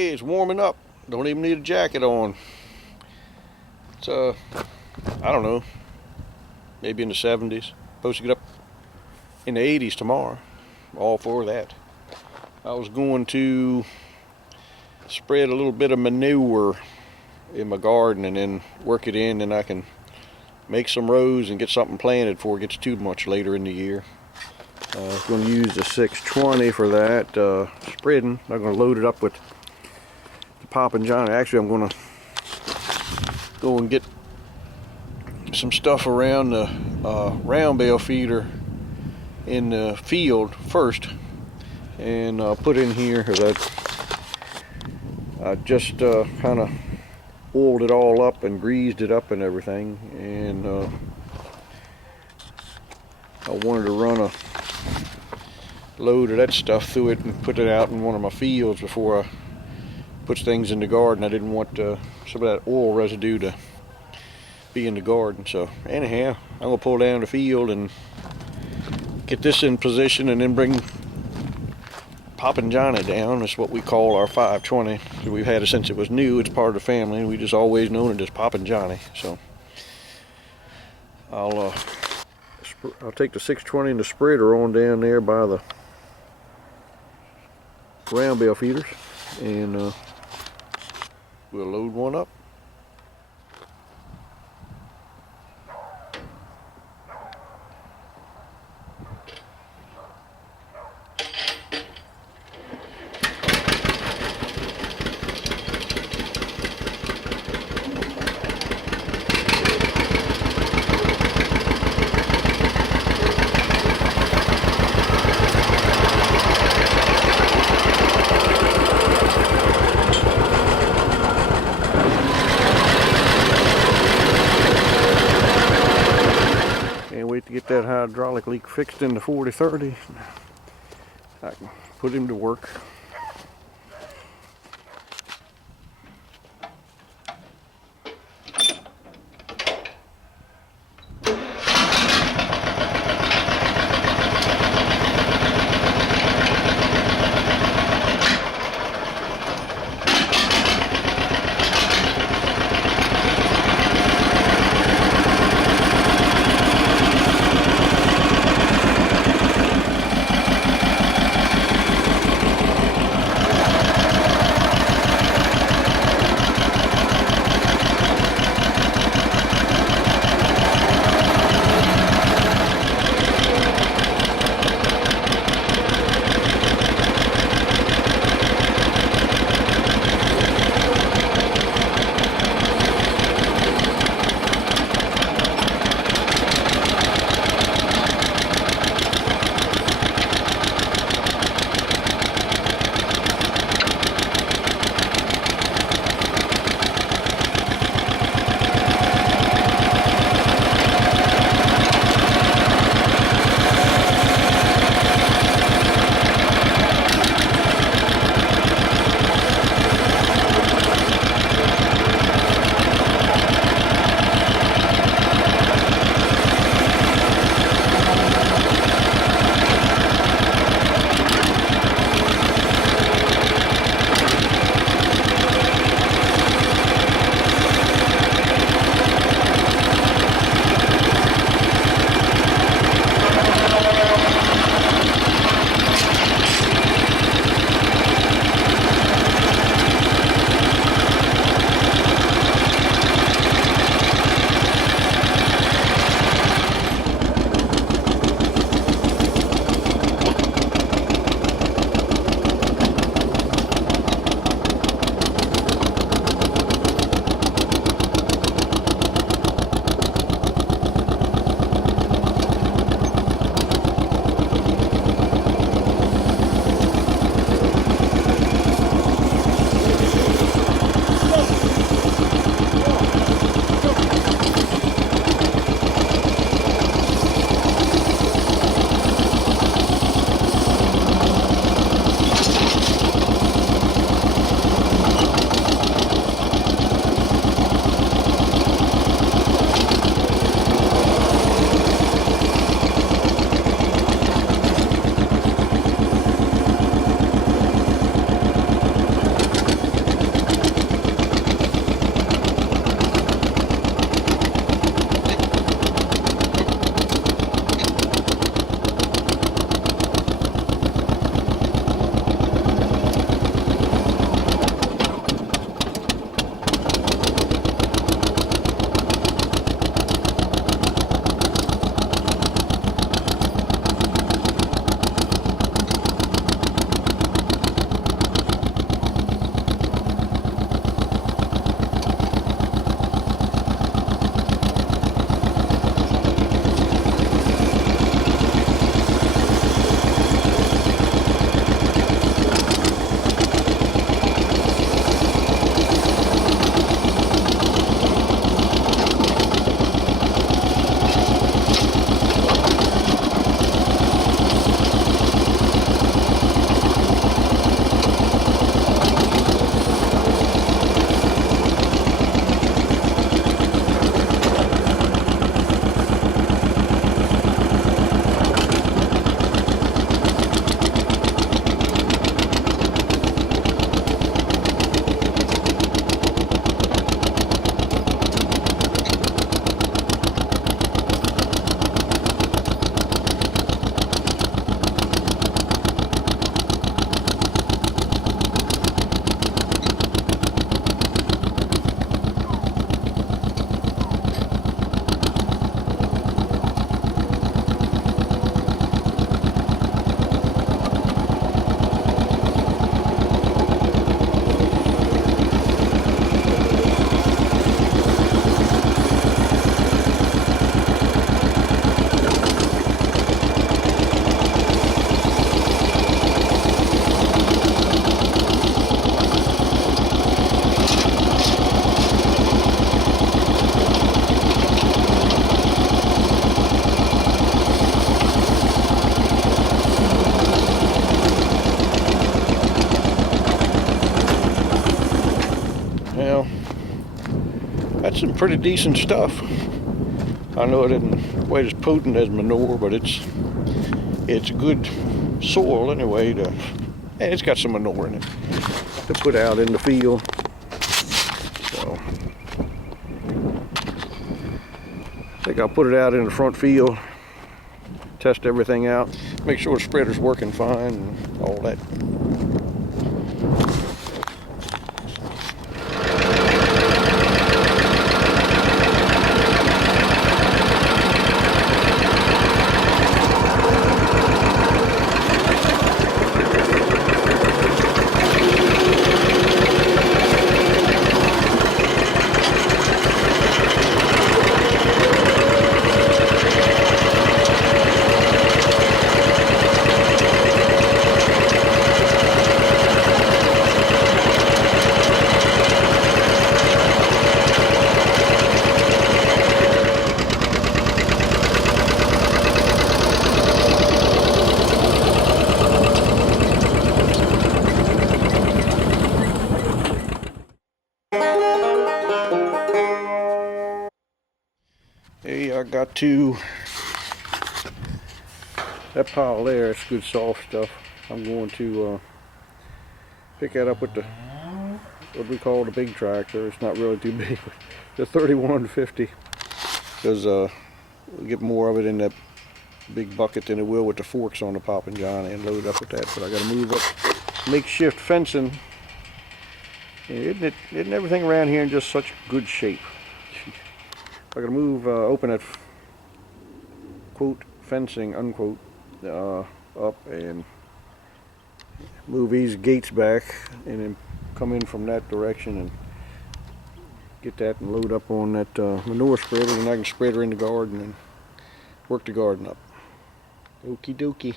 Hey, it's warming up. Don't even need a jacket on. It's I don't know, maybe in the 70s. Supposed to get up in the 80s tomorrow. All for that. I was going to spread a little bit of manure in my garden and then work it in, and I can make some rows and get something planted before it gets too much later in the year. I'm going to use the 620 for that spreading. I'm going to load it up with the Poppin' Johnny. Actually, I'm going to go and get some stuff around the round bale feeder in the field first, and put in here, because I just kind of oiled it all up and greased it up and everything, and I wanted to run a load of that stuff through it and put it out in one of my fields before I put things in the garden. I didn't want some of that oil residue to be in the garden. So anyhow, I'm gonna pull down the field and get this in position, and then bring Poppin' Johnny down. That's what we call our 520. So we've had it since it was new. It's part of the family, and we just always known it as Poppin' Johnny. So I'll take the 620 and the spreader on down there by the round bale feeders, and we'll load one up. Wait to get that hydraulic leak fixed in the 4030. I can put him to work. some pretty decent stuff. I know it isn't quite as potent as manure, but it's good soil anyway. And it's got some manure in it to put out in the field. So I think I'll put it out in the front field, test everything out, make sure the spreader's working fine and all that. Hey, I got to that pile there. It's good soft stuff. I'm going to pick that up with the what we call the big tractor. It's not really too big, but the 3150, because we'll get more of it in that big bucket than it will with the forks on the Poppin' John and load up with that. But I got to move up makeshift fencing. Isn't everything around here in just such good shape? I gotta move, open that quote fencing unquote up and move these gates back and then come in from that direction and get that and load up on that manure spreader, and I can spread her in the garden and work the garden up. Okie dokie.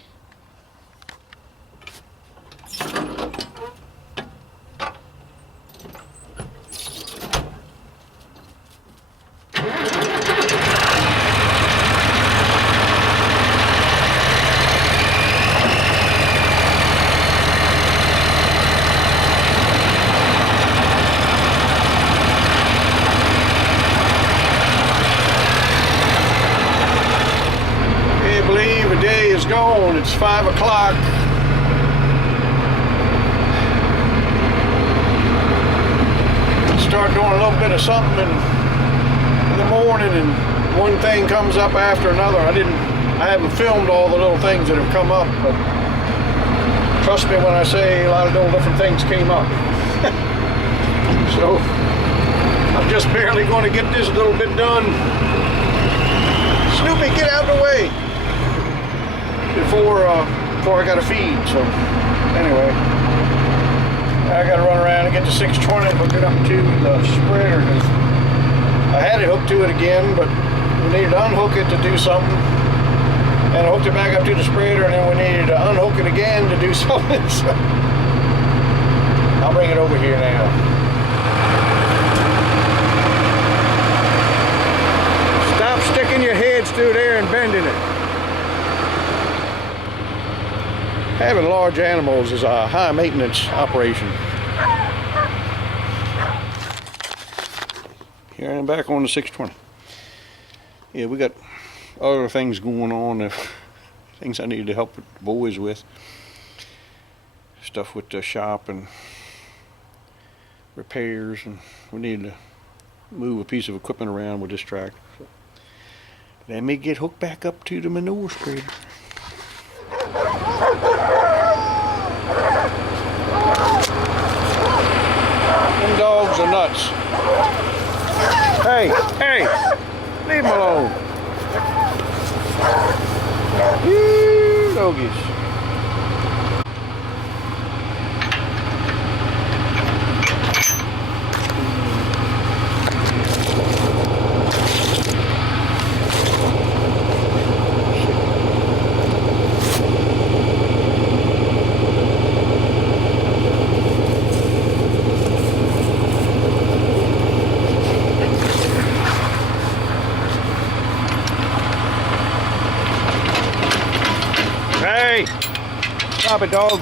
Gone. It's 5 o'clock. Start doing a little bit of something in the morning, and one thing comes up after another. I haven't filmed all the little things that have come up, but trust me when I say a lot of little different things came up. So I'm just barely going to get this a little bit done. Snoopy, get out of the way! Before I got to feed. So anyway, I got to run around and get the 620 and hook it up to the spreader, because I had it hooked to it again, but we needed to unhook it to do something, and I hooked it back up to the spreader, and then we needed to unhook it again to do something. So I'll bring it over here now. Stop sticking your heads through there and bending it. Having large animals is a high maintenance operation. Here I am back on the 620. Yeah, we got other things going on, things I needed to help the boys with. Stuff with the shop and repairs, and we needed to move a piece of equipment around with this tractor. So let me get hooked back up to the manure spreader. Them dogs are nuts. Hey, leave them alone. Woo, doggies. Hey! Stop it, dog.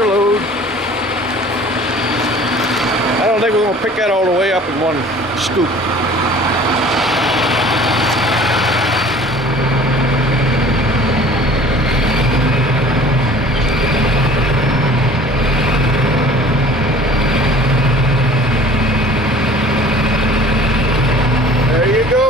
extra load. I don't think we're going to pick that all the way up in one scoop. There you go.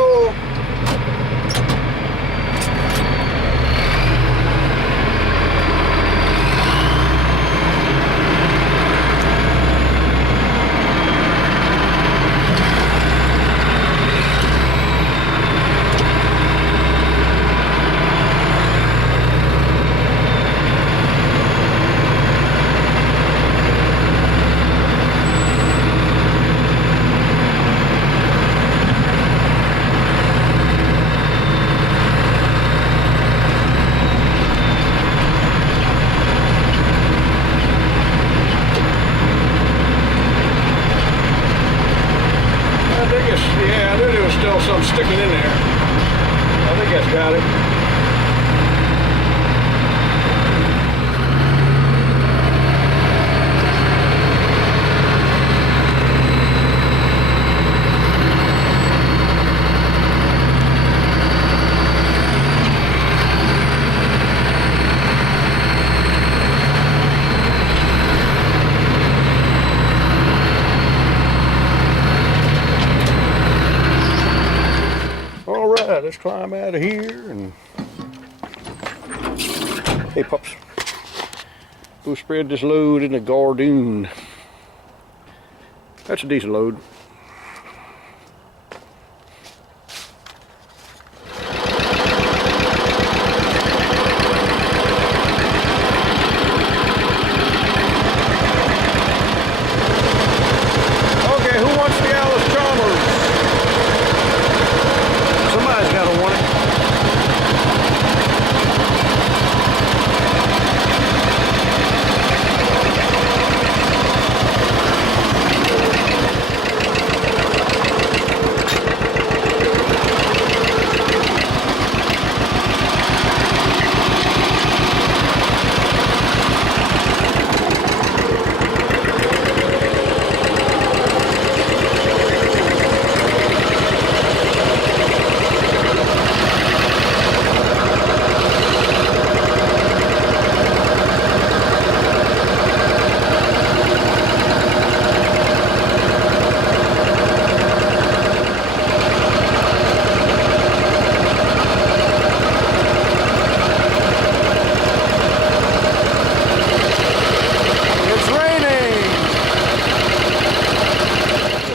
Yeah, I knew there was still some sticking in there. I think that's got it. All right, let's climb out of here and hey pups, go spread this load in the garden. That's a decent load. Okay, who wants the Alice Chalmers? Somebody's got to want it.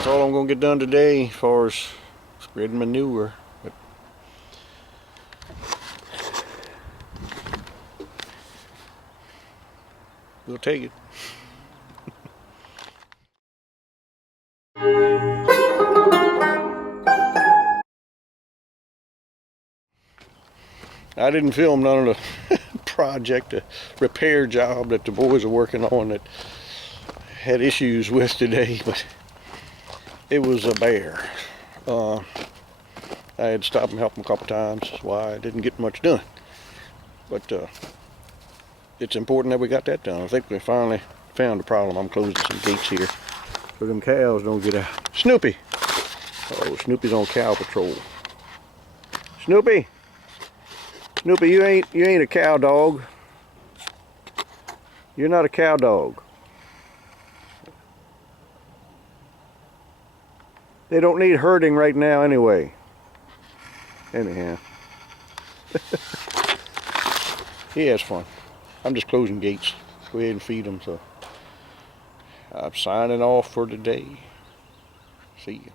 I'm gonna get done today as far as spreading manure, but we'll take it. I didn't film none of the project, the repair job that the boys are working on that had issues with today, but it was a bear. I had to stop and help them a couple times. That's why I didn't get much done. But it's important that we got that done. I think we finally found the problem. I'm closing some gates here so them cows don't get out. Snoopy! Oh, Snoopy's on cow patrol. Snoopy! Snoopy, you ain't a cow dog. You're not a cow dog. They don't need herding right now anyway. Anyhow. He has fun. I'm just closing gates. Go ahead and feed them. So I'm signing off for today. See you.